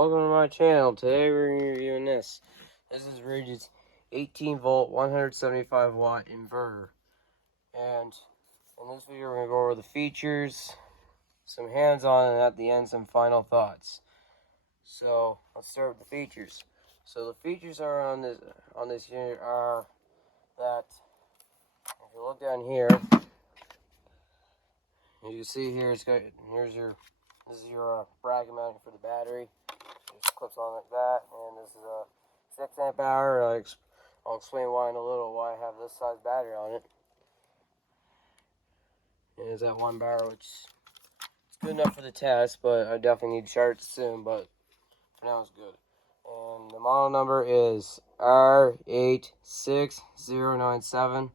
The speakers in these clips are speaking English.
welcome to my channel. Today we're going to be reviewing this. This is RIDGID's 18 volt 175 watt inverter. And in this video we're going to go over the features, some hands-on, and at the end some final thoughts. So let's start with the features. So the features are on this unit are that if you look down here, you can see here this is your bracket mounting for the battery. It just clips on like that, and this is a 6 amp hour. I'll explain why in a little, why I have this size battery on it. And it's at 1 bar, which is good enough for the test, but I definitely need to charge it soon, but for now it's good. And the model number is R86097,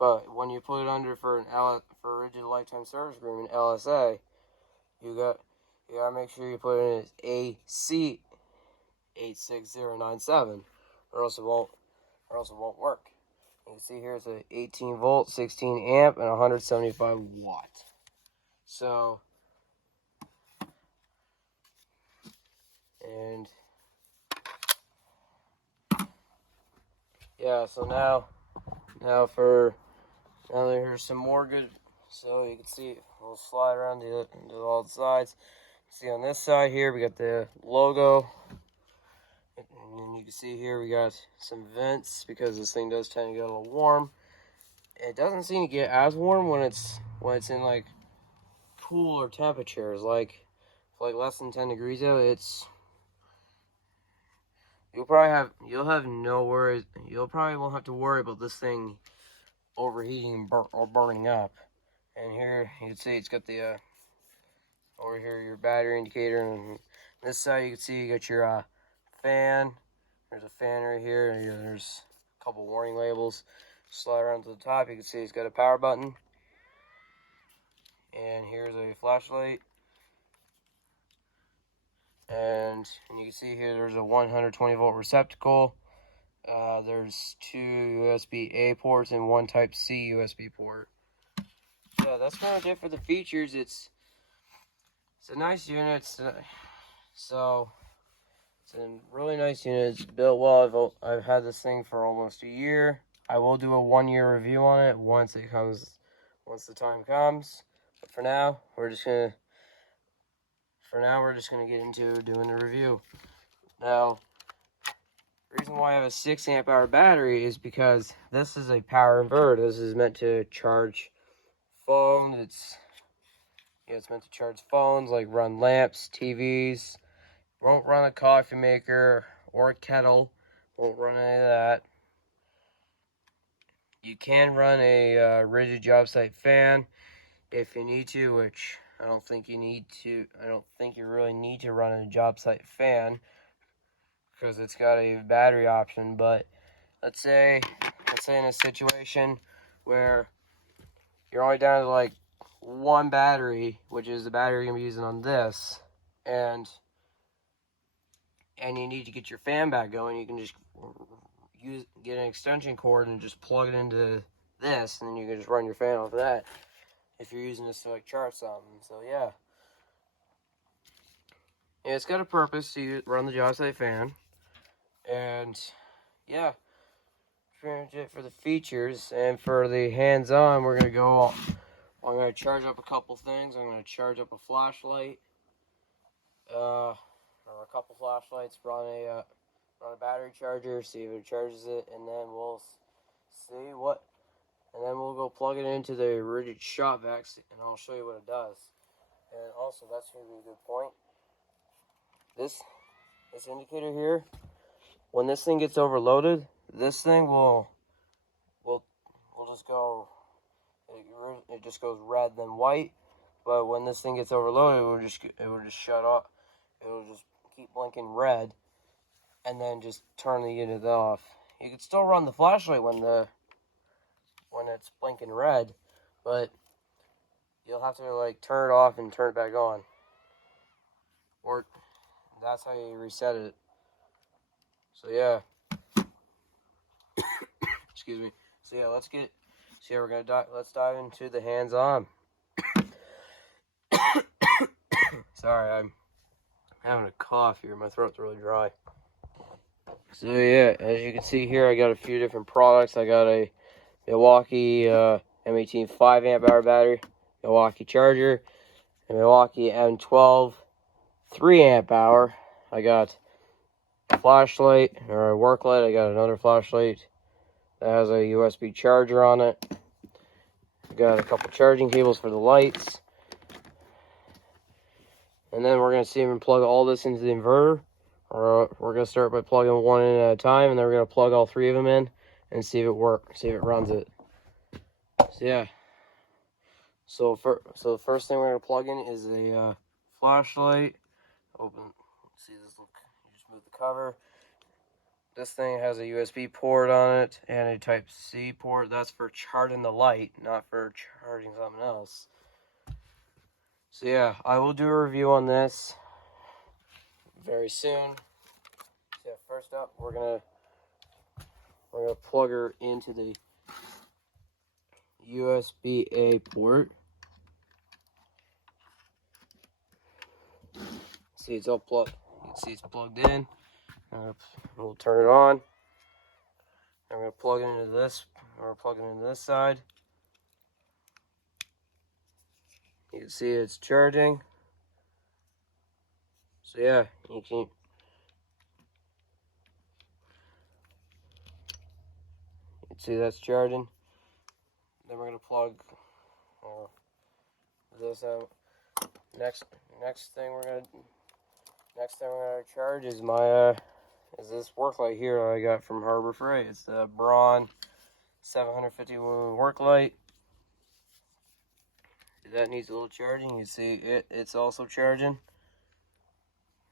but when you put it under for RIDGID Lifetime Service Agreement, LSA, you gotta make sure you put it in as AC86097, or else it won't work. You can see here it's a 18 volt, 16 amp, and 175 watt. So, and yeah, so now here's some more good. So you can see we'll slide around to all the sides. See on this side here we got the logo, and then you can see here we got some vents because this thing does tend to get a little warm. It doesn't seem to get as warm when it's in like cooler temperatures, like less than 10 degrees out. You'll have no worries. You'll probably won't have to worry about this thing overheating or burning up. And here you can see it's got the over here your battery indicator, and this side you can see you got your fan. There's a fan right here, and there's a couple warning labels. Slide around to the top, you can see it's got a power button, and here's a flashlight. And you can see here there's a 120 volt receptacle. There's 2 USB-A ports and 1 Type-C USB port. So that's kind of it for the features. It's a nice unit. It's a really nice unit. It's built well. I've had this thing for almost a year. I will do a 1-year review on it once the time comes. But for now, we're just gonna get into doing the review. Now, the reason why I have a 6 amp hour battery is because this is a power inverter. This is meant to charge phones. It's meant to charge phones, like run lamps, TVs. Won't run a coffee maker or a kettle. Won't run any of that. You can run a RIDGID job site fan if you need to, which I don't think you need to. I don't think you really need to run a job site fan because it's got a battery option. But let's say in a situation where you're only down to like 1 battery, which is the battery you're gonna be using on this, and you need to get your fan back going, you can just get an extension cord and just plug it into this, and then you can just run your fan off of that if you're using this to like charge something. So yeah, it's got a purpose to run the job site fan. And yeah, pretty much it for the features. And for the hands-on, I'm gonna charge up a couple things. I'm gonna charge up a flashlight, or a couple flashlights, run a battery charger, see if it charges it, and then we'll go plug it into the RIDGID shop vac, and I'll show you what it does. And also, that's gonna be a good point. This indicator here, when this thing gets overloaded, this thing will just go. It just goes red then white. But when this thing gets overloaded, it will just shut off. It will just keep blinking red, and then just turn the unit off. You can still run the flashlight when it's blinking red, but you'll have to like turn it off and turn it back on, or that's how you reset it. So yeah, excuse me. So yeah, let's dive into the hands-on. Sorry, I having a cough here. My throat's really dry. So yeah, as you can see here, I got a few different products. I got a Milwaukee M18 5 amp hour battery, Milwaukee charger, a Milwaukee M12 3 amp hour. I got a flashlight, or a work light. I got another flashlight that has a USB charger on it. I got a couple charging cables for the lights. And then we're going to see if we can plug all this into the inverter. We're going to start by plugging one in at a time, and then we're going to plug all three of them in and see if it works, see if it runs it. So yeah. So the first thing we're going to plug in is a flashlight. Open, see this look, you just move the cover. This thing has a USB port on it and a Type-C port. That's for charging the light, not for charging something else. So yeah, I will do a review on this very soon. So yeah, first up, we're gonna plug her into the USB-A port. See, it's all plugged. You can see it's plugged in. We'll turn it on. I'm gonna plug it into this. Or plug it into this side. You can see it's charging. So yeah, you can see that's charging. Then we're gonna plug this out. Next thing we're gonna charge is my is this work light here I got from Harbor Freight. It's the Braun 750 lumen work light. That needs a little charging. You see it's also charging.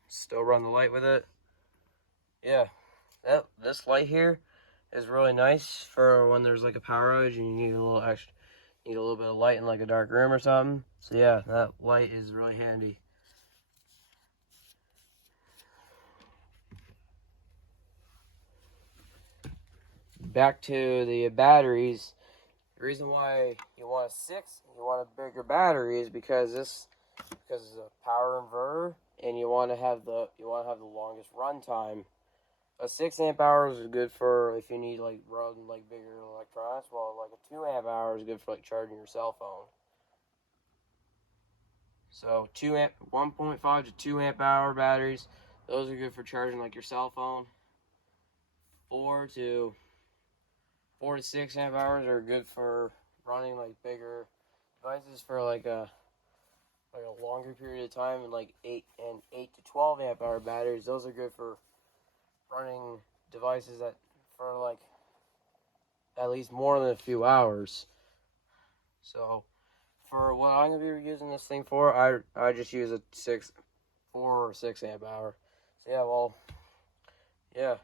Still run the light with it. Yeah, this light here is really nice for when there's like a power outage and you need a little bit of light in like a dark room or something. So yeah, that light is really handy. Back to the batteries. The reason why you want a bigger battery is because it's a power inverter, and you want to have the longest run time. A 6 amp hour is good for if you need like run like bigger electronics, while like a 2 amp hour is good for like charging your cell phone. So 1.5 to 2 amp hour batteries, those are good for charging like your cell phone. 4 to 6 amp hours are good for running like bigger devices for like a longer period of time, and like 8 to 12 amp hour batteries, those are good for running devices that for like at least more than a few hours. So for what I'm gonna be using this thing for, I just use a 4 or 6 amp hour. So yeah,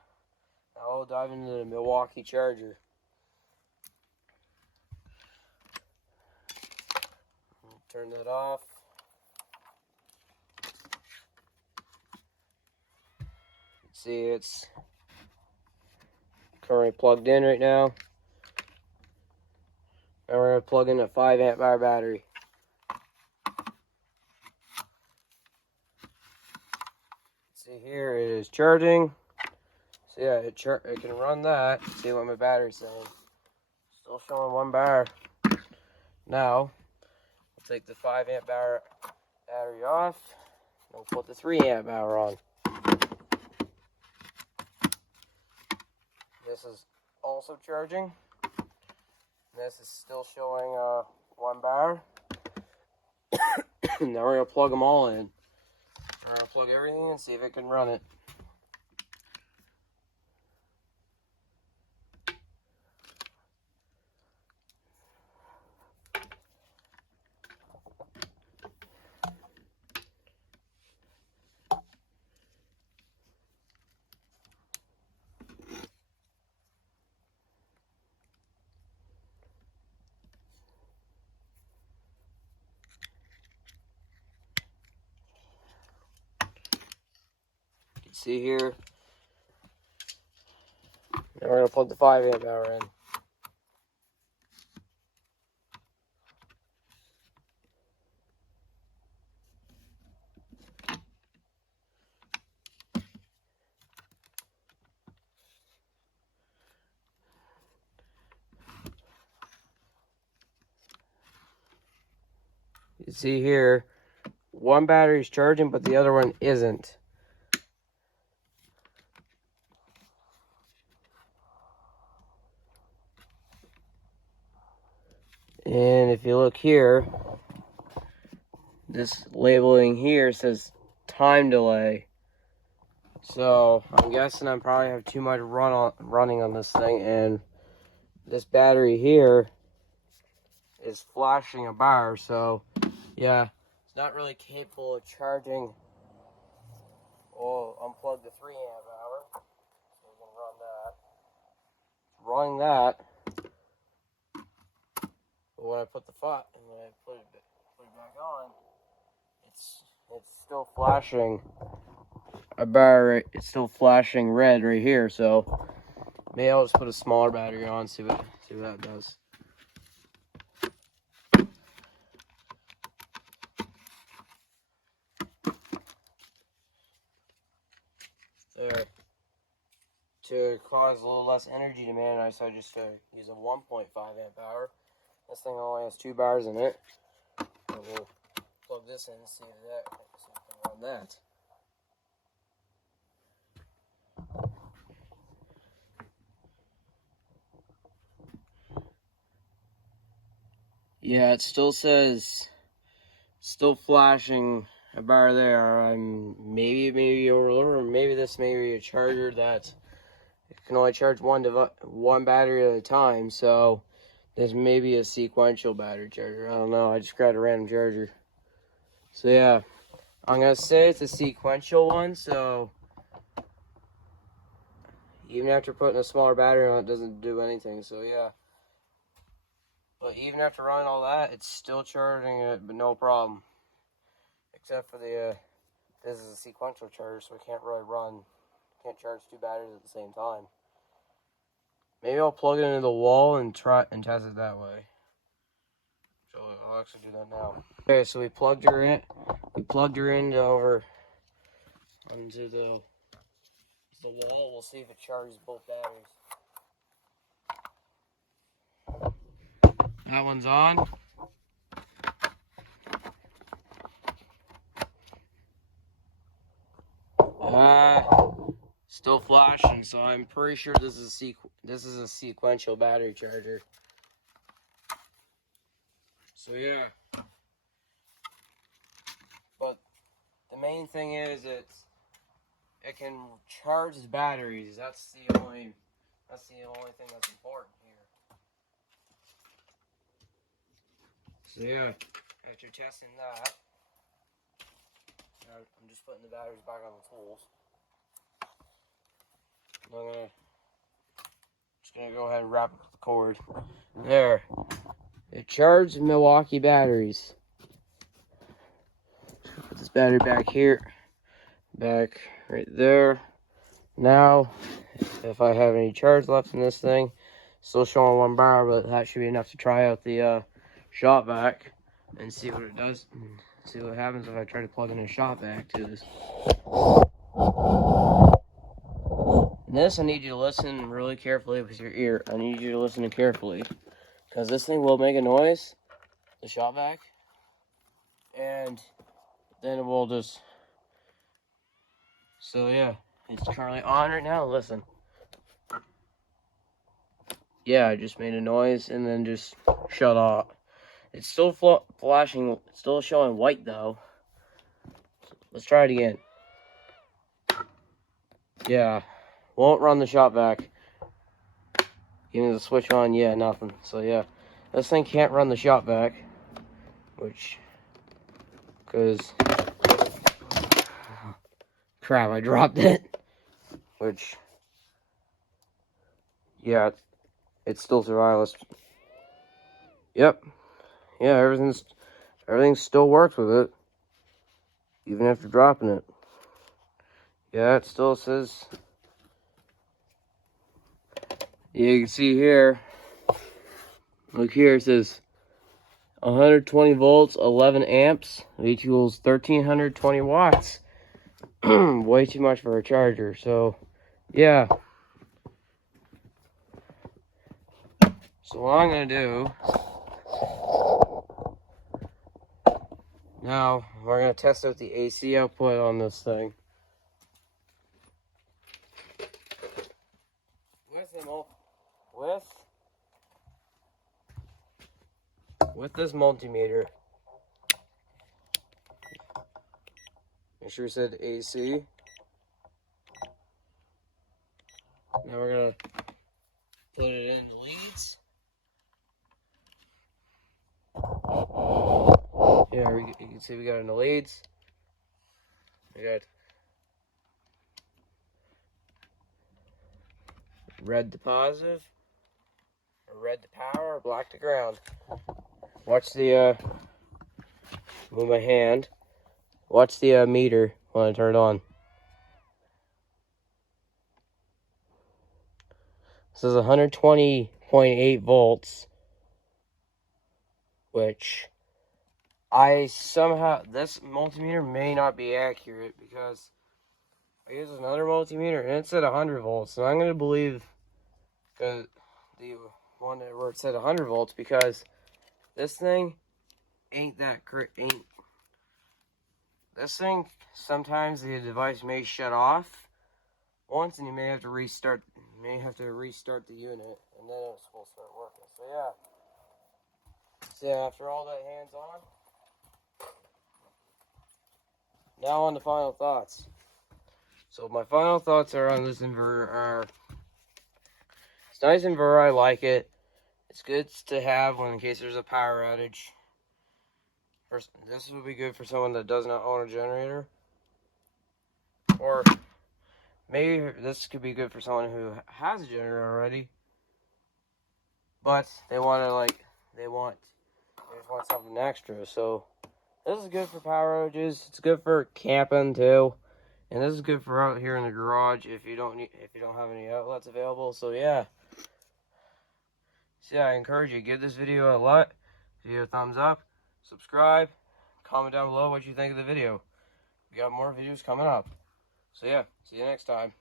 I'll dive into the Milwaukee charger. Turn that off. See, it's currently plugged in right now. And we're going to plug in a 5 amp hour battery. See here, it is charging. So yeah, it can run that. See what my battery's saying. Still showing 1 bar. Now, we'll take the 5 amp hour battery off. We'll put the 3 amp hour on. This is also charging. This is still showing 1 bar. Now we're going to plug them all in. We're going to plug everything in and see if it can run it. You can see here. Now we're going to plug the 5 amp hour in. You see here, one battery is charging, but the other one isn't. And if you look here, this labeling here says time delay. So I'm guessing I probably have too much running on this thing, and this battery here is flashing a bar. So yeah, it's not really capable of charging. We'll unplug the 3 amp hour. So we can run that. Running that. But when I put the FUT and when I put it back on, it's still flashing a bar. It's still flashing red right here. So maybe I'll just put a smaller battery on, see what that does. There. To cause a little less energy demand, I decided just to use a 1.5 amp hour. This thing only has 2 bars in it. And we'll plug this in and see if we can run that. Yeah, it still says, still flashing a bar there. Maybe overloaded, or maybe this may be a charger that can only charge one battery at a time. So this may be a sequential battery charger. I don't know. I just grabbed a random charger. So yeah, I'm gonna say it's a sequential one. So even after putting a smaller battery on, it doesn't do anything. So yeah. But even after running all that, it's still charging it, but no problem. Except for this is a sequential charger, so we can't really can't charge 2 batteries at the same time. Maybe I'll plug it into the wall and test it that way. So I'll actually do that now. Okay, so we plugged her in. We plugged her into onto the wall. We'll see if it charges both batteries. That one's on. Still flashing, so I'm pretty sure this is a sequential battery charger. So yeah. But the main thing is it can charge the batteries. That's the only thing that's important here. So yeah, after testing that, I'm just putting the batteries back on the tools. I'm just gonna go ahead and wrap up the cord. There. It charged Milwaukee batteries. Put this battery back here. Back right there. Now, if I have any charge left in this thing, still showing 1 bar, but that should be enough to try out the shop vac and see what it does. See what happens if I try to plug in a shop vac to this. And this, I need you to listen really carefully with your ear. I need you to listen carefully, because this thing will make a noise, the shop vac, and then it will just. So yeah, it's currently on right now. Listen. Yeah, I just made a noise and then just shut off. It's still flashing, still showing white though. Let's try it again. Yeah, won't run the shop vac. Even the switch on, yeah, nothing. So yeah, this thing can't run the shop vac, because crap, I dropped it. Yeah, it's still survivalist. Yep, yeah, everything still works with it, even after dropping it. Yeah, it still says. You can see here. Look here, it says 120 volts, 11 amps, which equals 1320 watts. Way too much for a charger. So, yeah. So what I'm gonna do Now we're gonna test out the AC output on this thing. With this multimeter, make sure it said AC. Now we're gonna put it in the leads. Yeah, you can see we got it in the leads. We got red to positive, or red to power, or black to ground. Watch the move my hand. Watch the meter when I turn it on. This is 120.8 volts, which this multimeter may not be accurate because I used another multimeter and it said 100 volts. So I'm going to believe the one where it said 100 volts because this thing this thing, sometimes the device may shut off once and you may have to restart the unit and then it's supposed to start working. So yeah, after all that hands on, now on the final thoughts. So my final thoughts are on this inverter it's a nice inverter, I like it. It's good to have in case there's a power outage. This would be good for someone that does not own a generator. Or maybe this could be good for someone who has a generator already, but they just want something extra. So this is good for power outages. It's good for camping too, and this is good for out here in the garage if you don't have any outlets available. So yeah, I encourage you, give this video a thumbs up, subscribe, comment down below what you think of the video. We got more videos coming up. So yeah, see you next time.